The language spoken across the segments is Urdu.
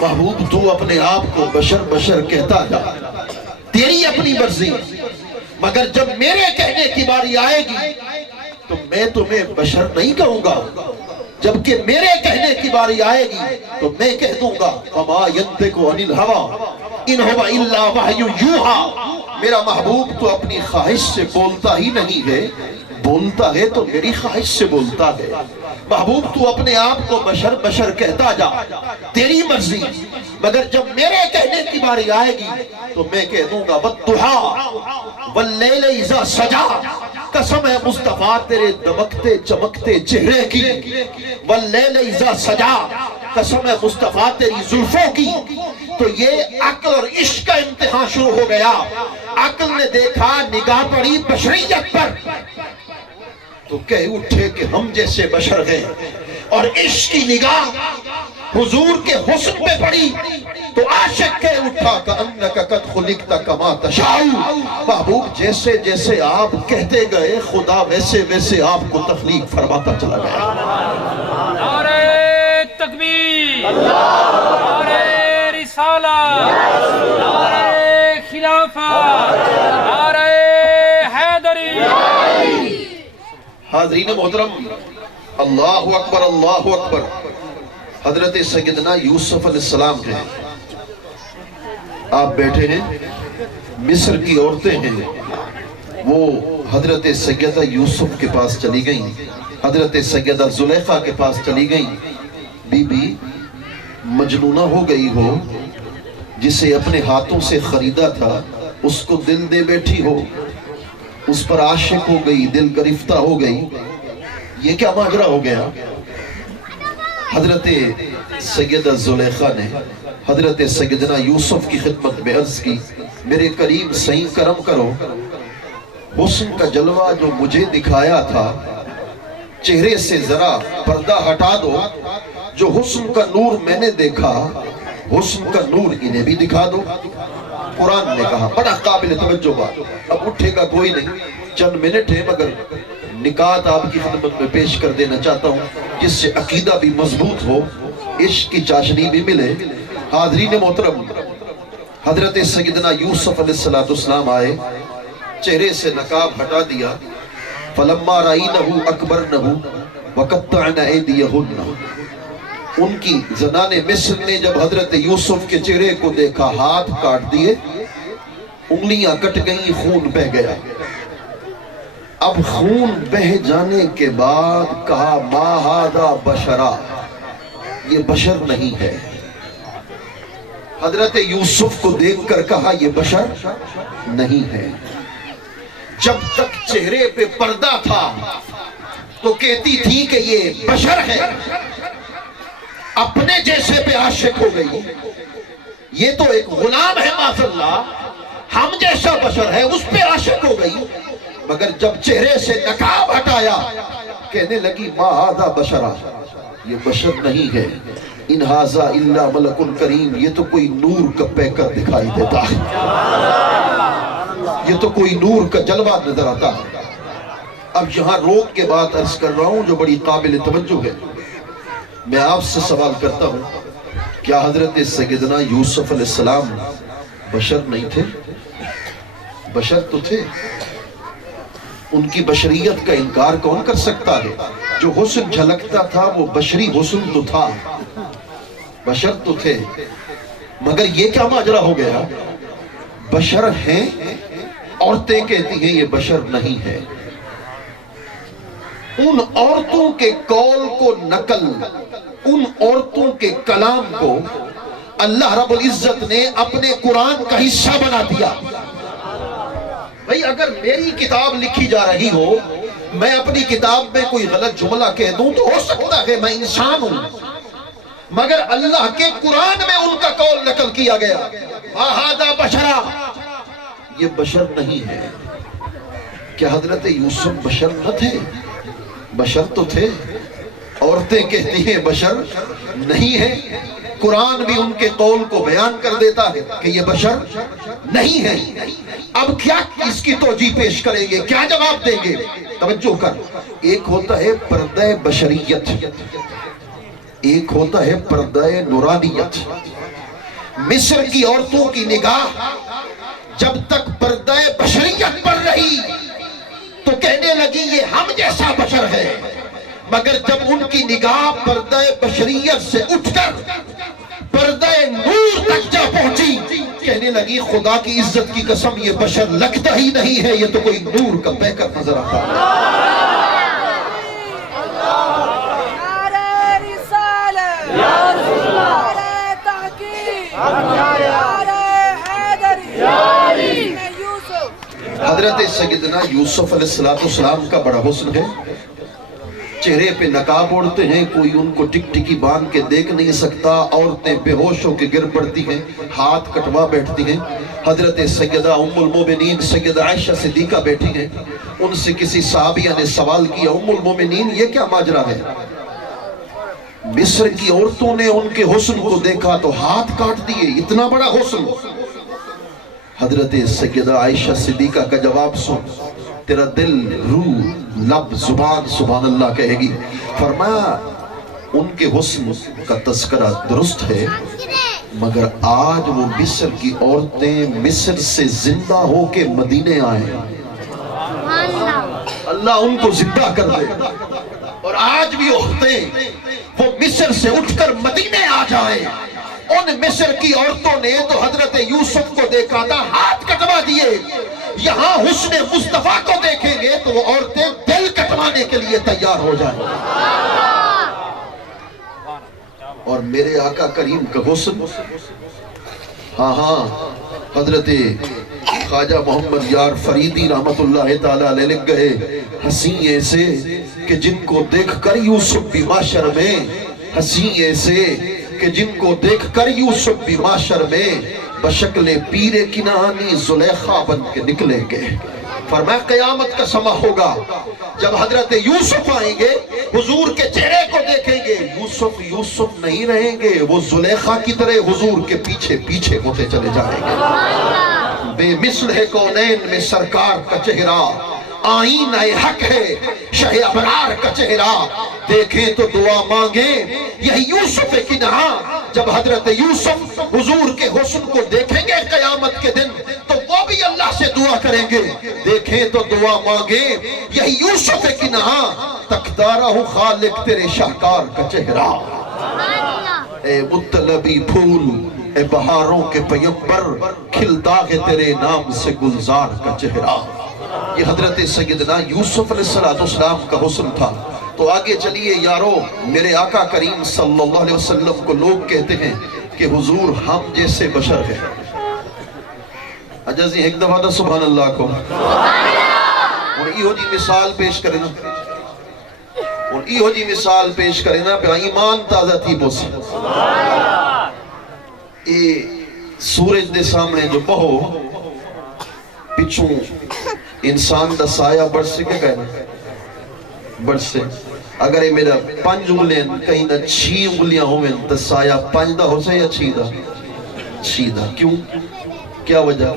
محبوب تو اپنے آپ کو بشر بشر کہتا جا، تیری اپنی مرضی، مگر جب میرے کہنے کی باری آئے گی تو میں تمہیں بشر نہیں کہوں گا، جبکہ میرے کہنے کی باری آئے گی تو میں کہہ دوں گا وَمَا يَنْطِقُ عَنِ الْهَوَىٰ إِنْ هُوَ إِلَّا وَحْيٌ يُوحَىٰ۔ میرا محبوب تو اپنی خواہش سے بولتا ہی نہیں ہے، بولتا ہے تو میری خواہش سے بولتا ہے۔ محبوب تو اپنے آپ کو بشر بشر کہتا جا، تیری مرضی، مگر جب میرے کہنے کی باری آئے گی تو میں کہہ دوں گا وَالضُّحَىٰ وَاللَّيْلِ إِذَا سَجَىٰ، قسم ہے مصطفیٰ تیرے دمکتے چمکتے چہرے کی، وَاللَّيْلِ إِذَا سَجَىٰ، قسم ہے مصطفیٰ تیری زلفوں کی۔ تو یہ عقل اور عشق کا امتحان شروع ہو گیا۔ عقل نے دیکھا، نگاہ پڑی بشریت پر تو کہہ اٹھے کہ ہم جیسے بشر ہیں، اور عشق کی نگاہ حضور کے حسن پہ پڑی تو عاشق کہہ اٹھا کأنک قد خلقت کما تشاء۔ محبوب جیسے جیسے آپ کہتے گئے خدا ویسے ویسے آپ کو تخلیق فرماتا چلا گیا۔ نعرہ تکبیر، نعرہ رسالت، نعرہ خلافت، نعرہ حیدری۔ حاضرین محترم، اللہ اکبر اللہ اکبر۔ حضرت سیدنا یوسف علیہ السلام ہیں، آپ بیٹھے ہیں، مصر کی عورتیں ہیں، وہ حضرت سیدہ یوسف کے پاس چلی گئیں، حضرت سیدہ زلیخا کے پاس چلی گئیں۔ بی بی مجنونہ ہو گئی ہو، جسے اپنے ہاتھوں سے خریدا تھا اس کو دل دے بیٹھی ہو، اس پر عاشق ہو گئی، دل گرفتہ ہو گئی، یہ کیا ماجرا ہو گیا؟ حضرت سیدہ زلیخا نے حضرت سیدنا یوسف کی خدمت میں عرض کی، میرے کریم سہیں کرم کرو، حسن کا جلوہ جو مجھے دکھایا تھا چہرے سے ذرا پردہ ہٹا دو، جو حسن کا نور میں نے دیکھا حسن کا نور انہیں بھی دکھا دو۔ قرآن نے کہا، بڑا قابل توجہ بات، اب اٹھے گا کوئی نہیں، چند منٹ ہے، مگر نکات آپ کی خدمت میں پیش کر دینا چاہتا ہوں جس سے عقیدہ بھی مضبوط ہو، عشق کی چاشنی بھی ملے۔ حاضرین محترم، حضرت سیدنا یوسف علیہ السلام آئے، چہرے سے نقاب ہٹا دیا، فَلَمَّا رَأَيْنَهُ أَكْبَرْنَهُ وَقَطَّعْنَ أَيْدِيَهُنَّ۔ ان کی زنان مصر نے جب حضرت یوسف کے چہرے کو دیکھا، ہاتھ کاٹ دیے، انگلیاں کٹ گئیں، خون بہ گیا۔ اب خون بہ جانے کے بعد کہا ما ھذا بشرا، یہ بشر نہیں ہے۔ حضرت یوسف کو دیکھ کر کہا یہ بشر نہیں ہے۔ جب تک چہرے پہ پردہ تھا تو کہتی تھی کہ یہ بشر ہے، اپنے جیسے پہ عاشق ہو گئی، یہ تو ایک غلام ہے معاذ اللہ، ہم جیسا بشر ہے اس پہ عاشق ہو گئی۔ مگر جب چہرے سے نقاب ہٹایا کہنے لگی ما ھذا بشرا، یہ بشر نہیں ہے، ان ھذا الا ملک کریم، یہ تو کوئی نور کا پیکر دکھائی دیتا ہے، یہ تو کوئی نور کا جلوہ نظر آتا ہے۔ اب یہاں روک کے بات عرض کر رہا ہوں جو بڑی قابل توجہ ہے۔ میں آپ سے سوال کرتا ہوں، کیا حضرت سیدنا یوسف علیہ السلام بشر نہیں تھے؟ بشر تو تھے، ان کی بشریت کا انکار کون کر سکتا ہے؟ جو حسن جھلکتا تھا وہ بشری حسن تو تھا، بشر تو تھے، مگر یہ کیا ماجرا ہو گیا؟ بشر ہیں، عورتیں کہتی ہیں یہ بشر نہیں ہے۔ ان عورتوں کے قول کو نقل، ان عورتوں کے کلام کو اللہ رب العزت نے اپنے قرآن کا حصہ بنا دیا۔ بھئی اگر میری کتاب لکھی جا رہی ہو، میں اپنی کتاب میں کوئی غلط جملہ کہہ دوں تو ہو سکتا ہے، میں انسان ہوں، مگر اللہ کے قرآن میں ان کا قول نقل کیا گیا، ما ھذا بشرا، یہ بشر نہیں ہے۔ کیا حضرت یوسف بشر نہ تھے؟ بشر تو تھے، عورتیں کہتی ہیں بشر نہیں ہے، قرآن بھی ان کے قول کو بیان کر دیتا ہے کہ یہ بشر نہیں ہے۔ اب کیا اس کی توجیہ پیش کریں گے، کیا جواب دیں گے؟ توجہ کر، ایک ہوتا ہے پردہ بشریت، ایک ہوتا ہے پردہ نورانیت۔ مصر کی عورتوں کی نگاہ جب تک پردہ بشریت پر رہی تو کہنے لگی یہ ہم جیسا بشر ہے، مگر جب ان کی نگاہ پردہ بشریت سے اٹھ کر پردہ نور تک جا پہنچی، کہنے لگی خدا کی عزت کی قسم یہ بشر لگتا ہی نہیں ہے، یہ تو کوئی نور کا پیکر نظر آتا ہے۔ حضرت سیدنا یوسف علیہ السلام کا بڑا حسن ہے، چہرے پہ نقاب اوڑھتے ہیں، کوئی ان کو ٹک ٹکی باندھ کے دیکھ نہیں سکتا، عورتیں بے ہوش ہو کے گر پڑتی ہیں، ہاتھ کٹوا بیٹھتی ہیں۔ حضرت سیدہ ام المومنین سیدہ عائشہ صدیقہ بیٹھی ہیں، ان سے کسی صحابیہ نے سوال کیا، ام المومنین یہ کیا ماجرا ہے؟ مصر کی عورتوں نے ان کے حسن کو دیکھا تو ہاتھ کاٹ دیے، اتنا بڑا حسن۔ حضرت سیدہ عائشہ صدیقہ کا جواب سن، تیرا دل، روح، لب، زبان سبحان اللہ کہے گی۔ فرمایا ان کے حسن کا تذکرہ درست ہے، مگر آج وہ مصر کی عورتیں مصر سے زندہ ہو کے مدینے آئیں، اللہ ان کو زندہ کر دے، اور آج بھی عورتیں وہ مصر سے اٹھ کر مدینے آ جائیں۔ ان مصر کی عورتوں نے تو حضرت یوسف کو دیکھا تھا، ہاتھ کٹوا دیے، یہاں حسن مصطفیٰ کو دیکھیں گے تو وہ عورتیں دل کٹوانے کے لیے تیار ہو جائیں۔ اور میرے آقا کریم کا حسن، ہاں حضرت خواجہ محمد یار فریدی رحمت اللہ تعالیٰ علیہ لکھ گئے، حسین ایسے کہ جن کو دیکھ کر یوسف بھی معاشر میں، حسین ایسے کہ جن کو دیکھ کر یوسف بھی معاشر میں بشکل پیر کنعانی زلیخا بن کے نکلیں گے۔ فرمایا قیامت کا سماں ہوگا جب حضرت یوسف آئیں گے، حضور کے چہرے کو دیکھیں گے، یوسف نہیں رہیں گے، وہ زلیخا کی طرح حضور کے پیچھے پیچھے ہوتے چلے جائیں گے۔ بے مثل ہے کونین میں سرکار کا چہرہ، آئینہ حق ہے شہ ابرار کا چہرہ، دیکھیں تو دعا مانگیں یہی یوسف کنعان۔ جب حضرت یوسف حضور کے حسن کو دیکھیں گے قیامت کے دن تو وہ بھی اللہ سے دعا کریں گے، دیکھیں تو دعا مانگیں یہی یوسف کنعان، تقدارہ خالق تیرے شاہکار کا چہرہ۔ اے مطلبی پھول، اے بہاروں کے پیمبر، کھلتا ہے تیرے نام سے گلزار کا چہرہ۔ یہ حضرت سیدنا یوسف علیہ السلام کا حسن تھا۔ تو آگے چلیے یارو، میرے آقا کریم صلی اللہ علیہ وسلم کو لوگ کہتے ہیں کہ حضور ہم جیسے بشر ہیں۔ اجازی ایک دفعہ دا سبحان اللہ کو، اور ایہو جی مثال پیش کرنا، اور ایہو جی مثال پیش کرنا پہ ایمان تازہ تھی بس۔ اے سورج دے سامنے جو بہو پچھوں انسان دا سایہ بڑھ سے کیا کہنا؟ بڑھ سے اگر یہ میرا 5 انگلیاں کہیں دا 6 انگلیاں ہوئیں تو سایہ 5 دا ہو سے یا 6 دا؟ 6 دا۔ کیوں؟ کیا وجہ؟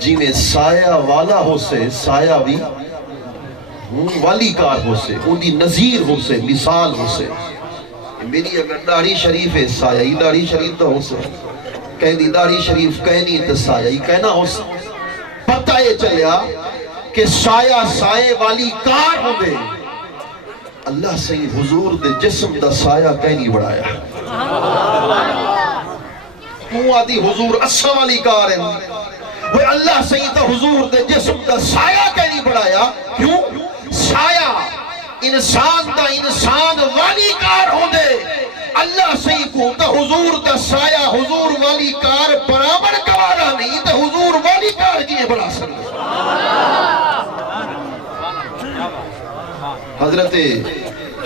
جی میں سایہ والا ہو سے، سایہ بھی والی کار ہو سے، ان دی نظیر ہو سے، مثال ہو سے۔ میری اگر داڑھی شریف ہے سایہ ہی داڑھی شریف دا ہو سے، کہیں دی داڑھی شریف کہنی تو سایہ ہی کہنا ہو سے۔ پتہ یہ چلیا کہ سایہ سائے والی کار ہو دے، اللہ سے حضور دے جسم دا سایہ کہنی بڑھایا۔ کیوں آدھی حضور اسا والی کار ہے، وہ اللہ سے تا حضور دے جسم دا سایہ کہنی بڑھایا۔ کیوں؟ سایہ انسان دا انسان والی کار ہو دے، اللہ سے کو تا حضور دا سایہ حضور والی کار برابر گوارا نہیں، تا حضور والی کار کی بڑھا سکتا۔ حضرت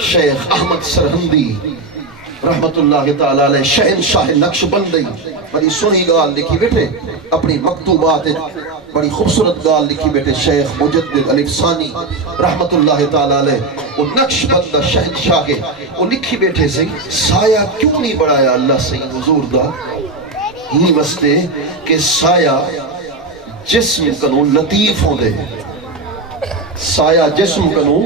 شیخ احمد سرہندی رحمت اللہ تعالیٰ علیہ شہنشاہ نقشبندی بڑی سنی گال لکھی بیٹھے، اپنی مکتوبات بڑی خوبصورت گال لکھی بیٹھے شیخ مجدد علی ثانی رحمت اللہ تعالیٰ علیہ، وہ نقشبندہ شہنشاہ کے وہ لکھی بیٹھے سے سایہ کیوں نہیں بڑھایا اللہ سے حضور دا؟ ہی وستے کہ سایہ جسم کنو لطیف ہوں دے، سایہ جسم کنو،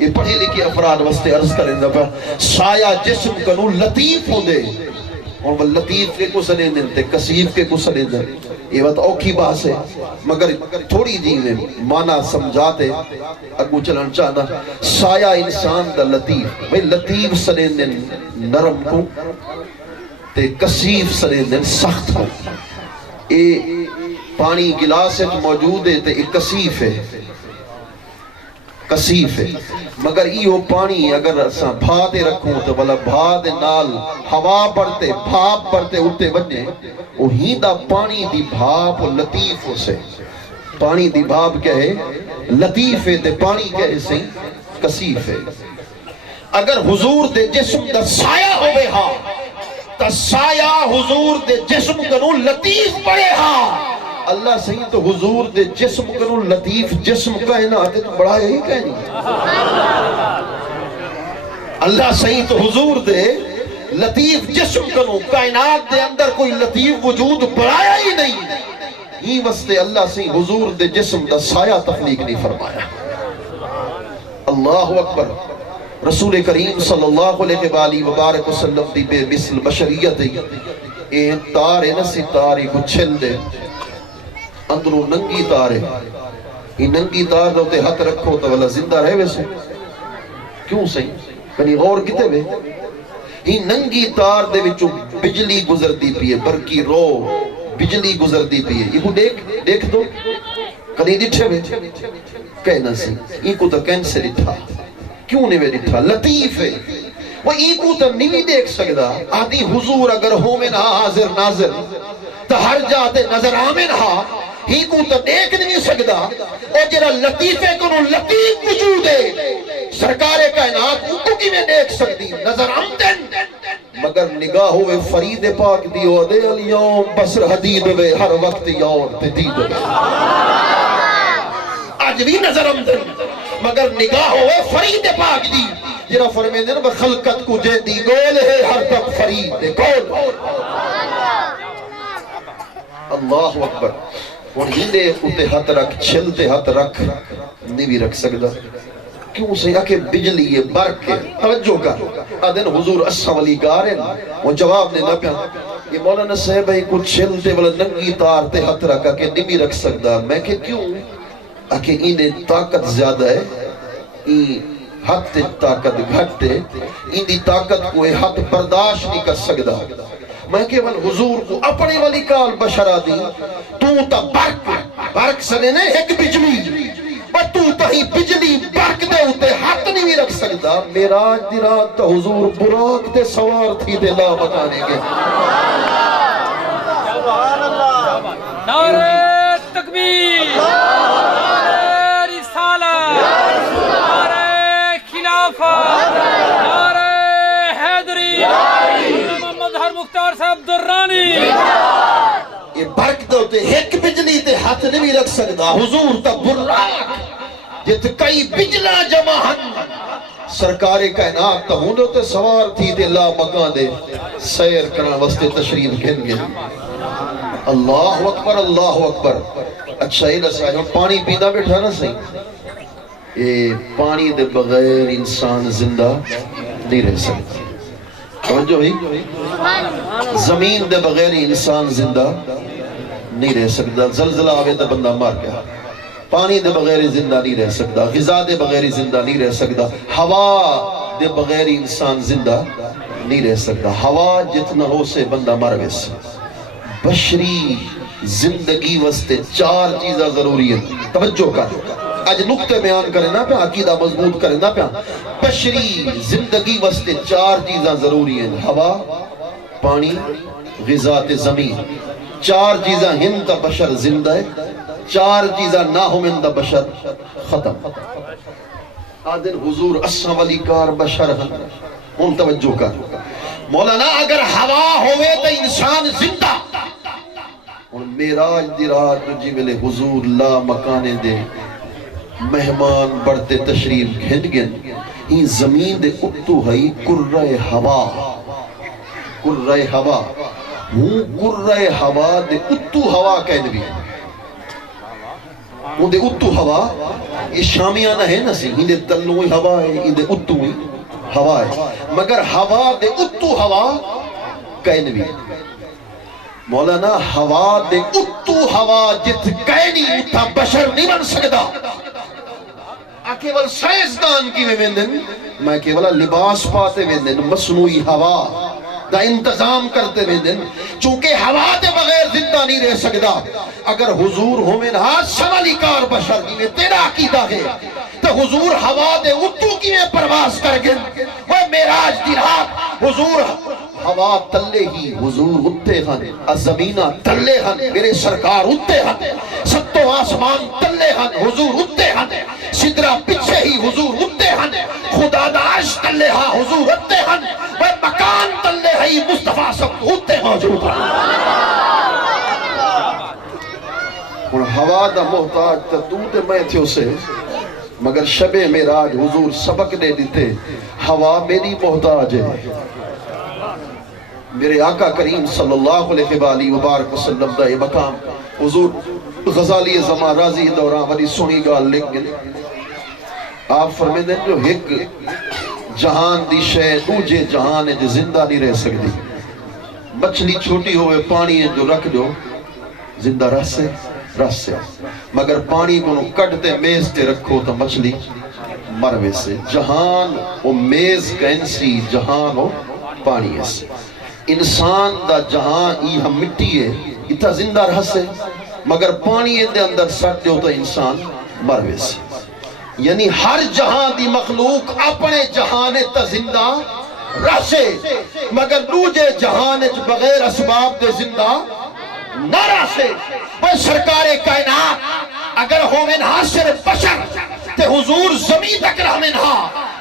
یہ پڑھی لکھی افراد وستے عرض کریں دفعہ، سایہ جسم کنو لطیف ہوں دے، اور وہ لطیف کے کو سنے دن تے کثیف کے کو سنے دن یہ بات اوکھی باس ہے مگر تھوڑی جی میں معنی سمجھاتے اگو چلن چاہنا سایہ انسان دا لطیف بھئی لطیف سنے دن نرم کو تے کثیف سنے دن سخت کو اے پانی گلاس موجود ہے تے اے کثیف ہے کثیف ہے مگر یہ پانی اگر اساں بھاتے رکھوں تو بلا بھاتے نال ہوا پڑتے بھاپ پڑتے اٹھتے بجنے وہ ہی دا پانی دی بھاپ لطیف ہو سے پانی دی بھاپ کیا ہے لطیف ہے تے پانی کیا ہے سے کثیف ہے اگر حضور دے جسم دا سایہ ہوئے ہاں تا سایہ حضور دے جسم کنو لطیف پڑے ہاں اللہ صحیح تو حضور دے جسم کنو لطیف جسم کہنا آتے تو بڑا یہی کہنی اللہ صحیح تو حضور دے لطیف جسم کنو کائنات دے اندر کوئی لطیف وجود بڑھایا ہی نہیں ہی وستے اللہ صحیح حضور دے جسم دا سایہ تخلیق نہیں فرمایا اللہ اکبر رسول کریم صلی اللہ علیہ وآلہ وبارک وسلم دی بے مثل بشریت اے تارے نسی تاری کو چھل دے اندروں ننگی تار ہے یہ ننگی تار دوتے ہاتھ رکھو تو والا زندہ رہے ویسے کیوں صحیح یعنی غور کتے ہوئے یہ ننگی تار دے وچوں بجلی گزر دی پیے برکی رو بجلی گزر دی پیے یہ کو دیکھ دو کلی ڈٹھے ہوئے کہنا سی یہ کو تو کینسر ڈٹھا کیوں نہیں میں ڈٹھا لطیف ہے وہ یہ کو تو نہیں دیکھ سکتا آدھی حضور اگر ہو میں نہ حاضر ناظر تو ہر جاتے نظر آمن ہاں ہی کو تو دیکھ نہیں سکتا اور جرا لطیفے کنو لطیف وجود ہے سرکار کائنات ان کو کی میں دیکھ سکتی نظر آمدن مگر نگاہ ہوئے فرید پاک دیو دے الیوم بسر حدید ہوئے ہر وقت یور تدید ہوئے آج بھی نظر آمدن مگر نگاہ ہوئے فرید پاک دی جرا فرمے دن بخلقت کو جے دی گول ہے ہر دم فرید گول اللہ اکبر اور ہندے اتے ہاتھ رکھ چھلتے ہاتھ رکھ نہیں بھی رکھ سکتا کیوں سے کہ بجلی یہ برق کے توجہ کر آدھن حضور اسا ولی گارے وہ جواب نے نہ پیا یہ مولانا صاحب ہے کچھ چھلتے والا ننگی تار تے ہاتھ رکھا کہ نہیں بھی رکھ سکتا میں کہ کیوں کہ انہیں طاقت زیادہ ہے ہاتھ طاقت گھٹتے انہیں طاقت کو ہاتھ برداشت نہیں کر سکتا میں کیول حضور کو اپنے والی کال بشرا دی تو تا برق سنے نے ایک بجلی پر تو تا ہی بجلی برق دے ہوتے ہاتھ نہیں بھی رکھ سکتا میراج دی رات تا حضور براق دے سوار تھی دے لا بتانے گے نعرہ تکبیر نعرہ رسالہ نعرہ خلافت نعرہ حیدری مختار صاحب درانی یہ برق دے ہوتے ایک بجلی تے ہاتھ نہیں بھی رکھ سکتا حضور تا براق جت کئی بجلا جمع ہن سرکار کائنات تا ہونوں تے سوار تھی دے لا مکان دے سیر کرنا وستے تشریف گھن گئے اللہ اکبر اللہ اکبر اچھا ہی لسا ہے پانی پیدا بیٹھا نا صحیح یہ پانی دے بغیر انسان زندہ نہیں رہ سکتا توجہ ہی زمین دے بغیر انسان زندہ نہیں رہ سکتا زلزلہ آوے تو بندہ مار گیا پانی دے بغیر زندہ نہیں رہ سکتا غذا دے بغیر زندہ نہیں رہ سکتا ہوا دے بغیر انسان زندہ نہیں رہ سکتا ہوا جتنا ہو سے بندہ مر ویسے بشری زندگی وستے چار چیزیں ضروری ہیں توجہ کر آج نقطے بیان کریں نا پہ عقیدہ مضبوط کریں نا پہ بشری زندگی وستے چار چیزیں ضروری ہیں ہوا پانی غذا تے زمین چار چیزیں ہن تا بشر زندہ ہے چار چیزیں نہ ہو من تا بشر ختم آدھن حضور اسا ولی کار بشر ان توجہ کر مولانا اگر ہوا ہوئے تو انسان زندہ اور میراج دی رات جی ویلے حضور لا مکانے دے مہمان بڑھتے تشریف گھن گن این زمین دے اتو ہئی کررہ ہوا کررہ ہوا ہوں کررہ ہوا دے اتو ہوا کہنے بھی ہوں دے اتو ہوا یہ شامیانہ ہے نا سی ہی دے تلوئی ہوا ہے ہی دے اتو ہوا ہے مگر ہوا دے اتو ہوا کینوی مولانا ہوا دے اتو ہوا جت کینی اتھا بشر نہیں بن سکتا کیول سائنسدان کی میں ویندن میں کیولا لباس پاتے ویندن مصنوعی ہوا دا انتظام کرتے ویندن چونکہ ہوا دے بغیر زندہ نہیں رہ سکتا اگر حضور ہو میں نہا سمالی کار بشر کی میں تیرا عقیدہ ہے تو حضور ہوا دے اتو کی میں پرواز کر گئے وہ میراج دی رات حضور ہوا تلے ہی حضور اتے ہن زمینہ تلے ہن میرے سرکار اتے ہن ستو آسمان تلے ہن حضور اتے ہن سدرہ پچھے ہی حضور اتے ہن خدا داعش تلے ہاں حضور اتے ہن وہ مکان تلے ہی مصطفیٰ سب اتے موجود ہن اور ہوا دا محتاج تا تو تے میں تھے اسے مگر شب میراج حضور سبق دے دیتے ہوا میری محتاج ہے میرے آقا کریم صلی اللہ علیہ وآلہ وبارک وسلم دا یہ مقام حضور غزالی زمان راضی دوران ولی سنی گال لکھ گئے آپ فرمے دیں جو ایک جہان دی شے دوجے جہان ہے جو زندہ نہیں رہ سکتی مچھلی چھوٹی ہوئے پانی ہے جو رکھ دو زندہ رہ سے مگر پانی کو کٹتے میز تے رکھو تو مچھلی مروے سے جہان وہ میز کینسی جہان ہو پانی سے انسان دا جہان یہ ہم مٹی ہے اتھا زندہ رہ سے مگر پانی دے اندر سٹ دیو تو انسان مروے سے یعنی ہر جہان دی مخلوق اپنے جہان تا زندہ رہ سے مگر دوجے جہان بغیر اسباب دے زندہ نہ رہ سے وہ سرکار کائنات اگر ہو منہا صرف بشر تے حضور زمین تک رہ منہا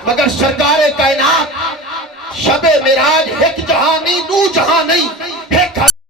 مگر سرکار کائنات شب میراج ایک جہاں نہیں دو جہاں نہیں